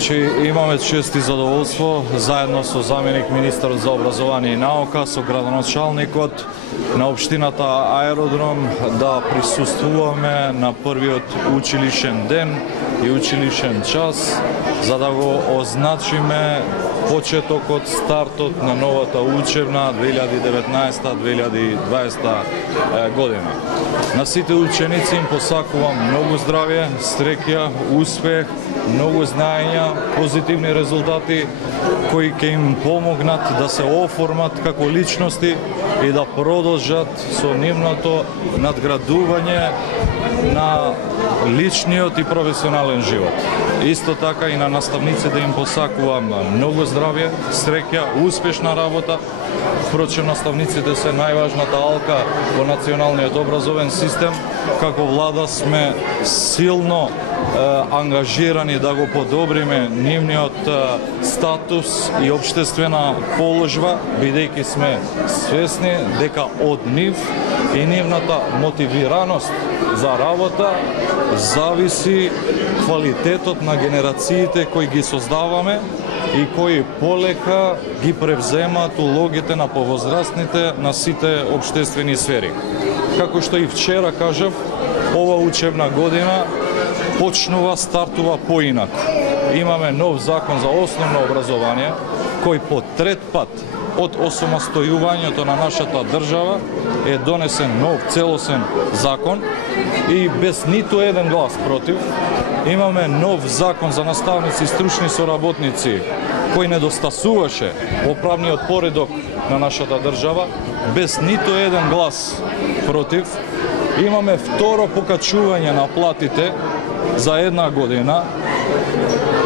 Значи, имаме чест и задоволство заедно со заменик министар за образование и наука, со градоначалникот на општината Аеродром да присуствуваме на првиот училишен ден и училишен час, за да го означиме почетокот, стартот на новата учебна 2019-2020 година. На сите ученици им посакувам многу здравје, среќа, успех, многу знаења, позитивни резултати кои ќе им помогнат да се оформат како личности и да продолжат со нивното надградување на личниот и професионален живот. Исто така и на наставниците им посакувам многу здравје, среќа, успешна работа. Впрочем, наставниците се најважната алка во националниот образовен систем. Како влада сме силно ангажирани да го подобриме нивниот статус и општествена положба, бидејќи сме свесни дека од нив и нивната мотивираност за работа зависи квалитетот на генерациите кои ги создаваме и кои полека ги превземаат улогите на повозрастните на сите општествени сфери. Како што и вчера кажав, ова учебна година стартува поинако. Имаме нов закон за основно образование, кој по трет пат од осамостојувањето на нашата држава е донесен нов целосен закон и без ниту еден глас против. Имаме нов закон за наставници и стручни соработници кој недостасуваше во правниот поредок на нашата држава, без ниту еден глас против. Имаме второ покачување на платите за една година,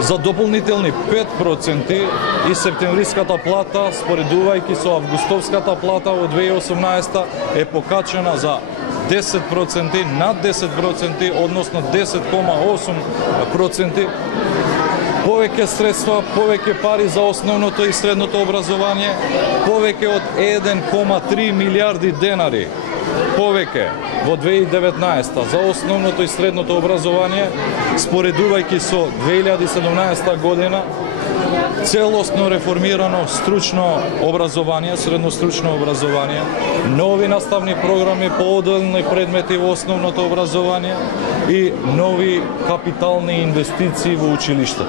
за дополнителни 5% и септемвриската плата, споредувајќи со августовската плата од 2018 е покачена за 10%, над 10%, односно 10,8%. Повеќе средства, повеќе пари за основното и средното образование, повеќе од 1,3 милиарди денари повеќе во 2019 за основното и средното образование, споредувајќи со 2017 година, целосно реформирано стручно образование, средностручно образование, нови наставни програми по одделни предмети во основното образование и нови капитални инвестиции во училиштето.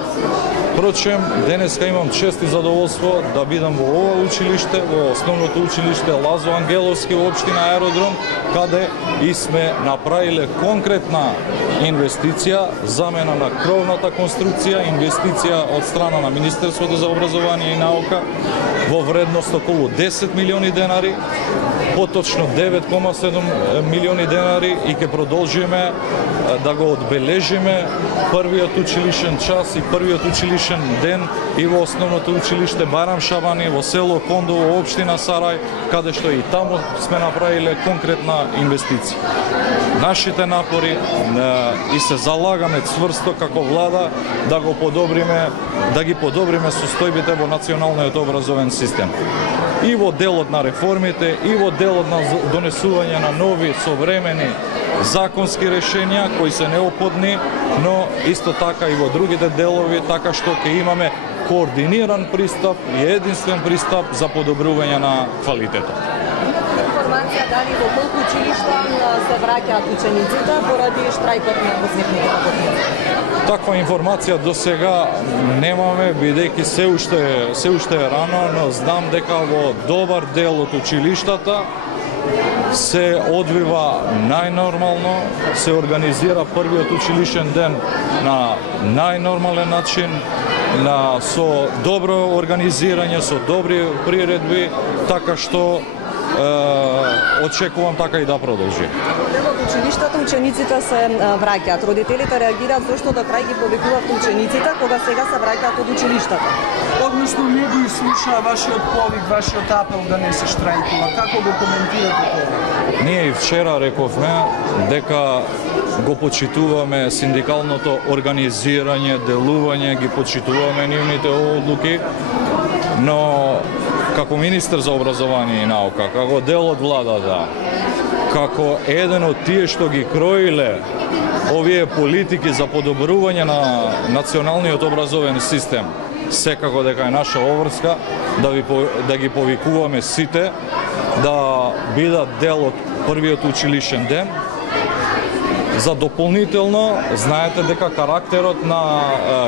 Впрочем, денеска имам чест и задоволство да бидам во ова училиште, во основното училиште Лазо Ангеловски во општина Аеродром, каде и сме направиле конкретна инвестиција, замена на кровната конструкција, инвестиција од страна на Министерството за образование и наука во вредност околу 10 милиони денари, поточно 9,7 милиони денари, и ќе продолжиме да го одбележиме првиот училишен час и првиот училишен ден и во основното училиште Байрам Шабани во село Кондово, општина Сарај, каде што и таму сме направиле конкретна инвестиција. Нашите напори и се залагаме цврсто како влада да го подобриме, да ги подобриме состојбите во националниот образовен систем. И во делот на реформите, и во делот на донесување на нови современи законски решенија кои се неопходни, но исто така и во другите делови, така што ќе имаме координиран пристап и единствен пристап за подобрување на квалитетот. Информација дали во колку училишта се враќаат учениците поради штрајкот на просветните работници? Таква информација до сега немаме, бидејќи се уште е рано, но знам дека во добар дел од училиштата се одвива најнормално, се организира првиот училишен ден на најнормален начин, со добро организирање, со добри приредби, така што очекувам така и да продолжи. Дел од училиштата учениците се враќаат. Родителите реагираат зошто до крај ги повикувавте учениците кога сега се враќаат од училиштата. Односно не го слуша вашиот повик, вашиот апел да не се штрајкува. Како го коментирате тоа? Ние и вчера рековме дека го почитуваме синдикалното организирање, делување, ги почитуваме нивните одлуки, но како министер за образование и наука, како дел од владата, како еден од тие што ги кроиле овие политики за подобрување на националниот образовен систем, секако дека е наша обврска да ги повикуваме сите да бидат дел од првиот училишен ден. За дополнително, знаете дека карактерот на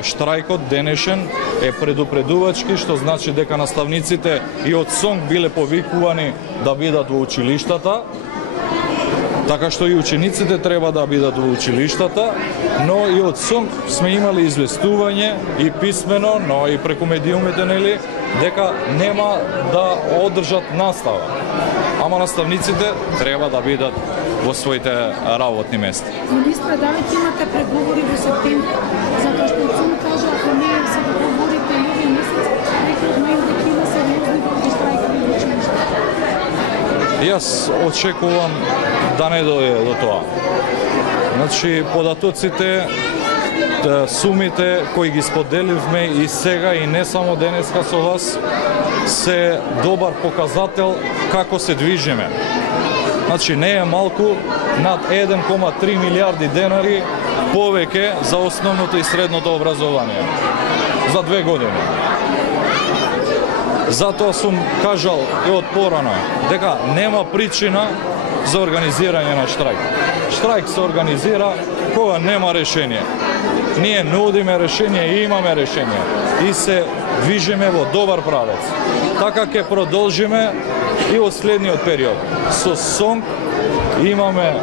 штрајкот денешен е предупредувачки, што значи дека наставниците и од СОНК биле повикувани да бидат во училиштата, така што и учениците треба да бидат во училиштата, но и од СОНК сме имали известување и писмено, но и преку медиумите, нели, дека нема да одржат настава. Ама наставниците треба да бидат во своите работни места. Министре, дали ќе имате преговори во септември? Затоа што СУМ кажа, ако не се договорите и овој месец, некој од ноември ќе има сериозни големи штрајкови во училиштата. Јас очекувам да не дојде до тоа. Значи, податоците, сумите кои ги споделивме и сега и не само денеска со вас, се добар показател како се движиме. Значи, не е малку над 1,3 милиарди денари повеќе за основното и средното образование за 2 години. Затоа сум кажал и од порано дека нема причина за организирање на штрајк. Штрајк се организира кога нема решение. Ние нудиме решение и имаме решение и се движиме во добар правец. Така ќе продолжиме и од следниот период. Со СОНК имаме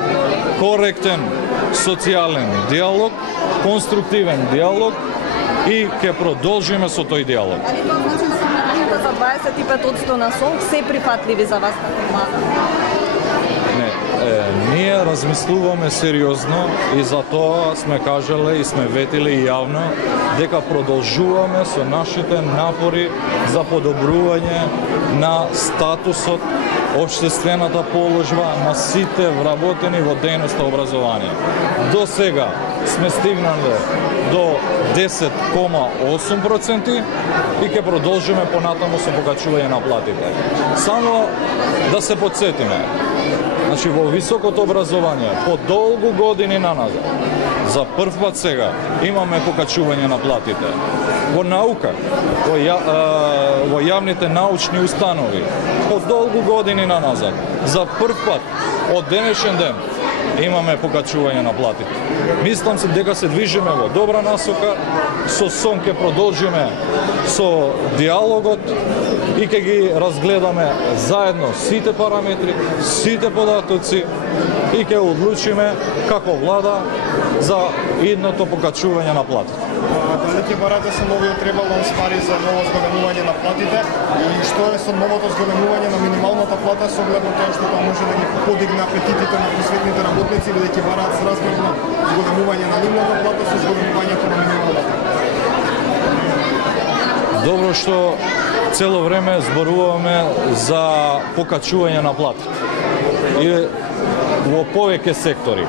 коректен социјален диалог, конструктивен диалог и ќе продолжиме со тој диалог. Дали тоа значи дека за 25% на СОНК се прифатливи за вас како влада? Не, ние размислуваме сериозно и за тоа сме кажале и сме ветиле и јавно дека продолжуваме со нашите напори за подобрување на статусот, општествената положба на сите вработени во дејноста образование. До сега сме стигнале до 10,8% и ќе продолжиме понатаму со покачување на платите. Само да се подсетиме, значи во високото образование, по долгу години наназад, за прв пат сега имаме покачување на платите. Во наука, во јавните научни установи, по долгу години наназад, за прв пат од денешен ден имаме покачување на платите. Мислам се дека се движиме во добра насока, со СОНК ќе продолжиме со диалогот и ќе ги разгледаме заедно сите параметри, сите податоци и ќе одлучиме како влада за идното покачување на платите. Дали ќе барате со новиот ребаланс пари за ново зголемување на платите и што е со новото зголемување на минималната плата со оглед на тоа што тоа може да ги подигне апетитите на просветните работници или да ќе бараат сразмерно зголемување на нивната плата со зголемувањето на минималната? Добро што цело време зборуваме за покачување на платите и во повеќе сектори.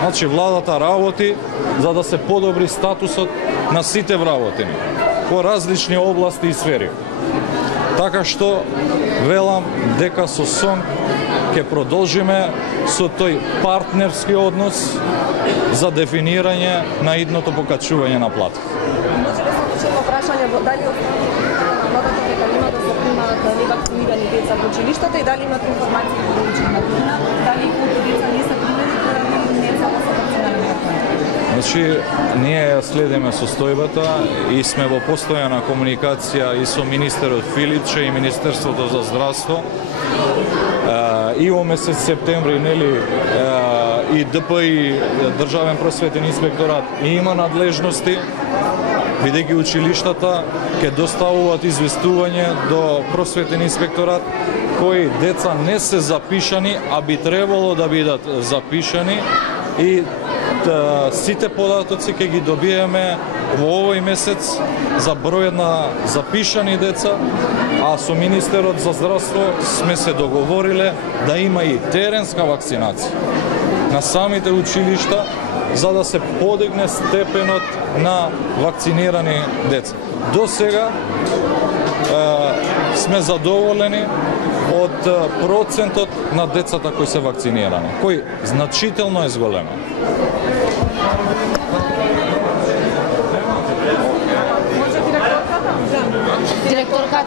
Значи, владата работи за да се подобри статусот на сите вработени во различни области и сфери. Така што велам дека со СОНК ќе продолжиме со тој партнерски однос за дефинирање на идното покачување на плата. Може да се случило прашање дали од владата дека нема да се примаат невакцинирани деца во училиштата и дали имате информации во училишната година, дали колку деца не се примени поради не само се вакцинирани? Значи, ние следиме состојбата и сме во постојана комуникација и со министерот Филипче и Министерството за здравство. И во месец септември, нели, и ДПИ, Државен просветен инспекторат, има надлежности, бидејќи училиштата ќе доставуваат известување до просветен инспекторат кои деца не се запишани, а би требало да бидат запишани и сите податоци ќе ги добиеме во овој месец за бројот на запишани деца, а со Министерот за здравство сме се договориле да има и теренска вакцинација на самите училишта за да се подигне степенот на вакцинирани деца. До сега сме задоволени од процентот на децата кои се вакцинирани, кој значително е зголема. Може директорката? Директорката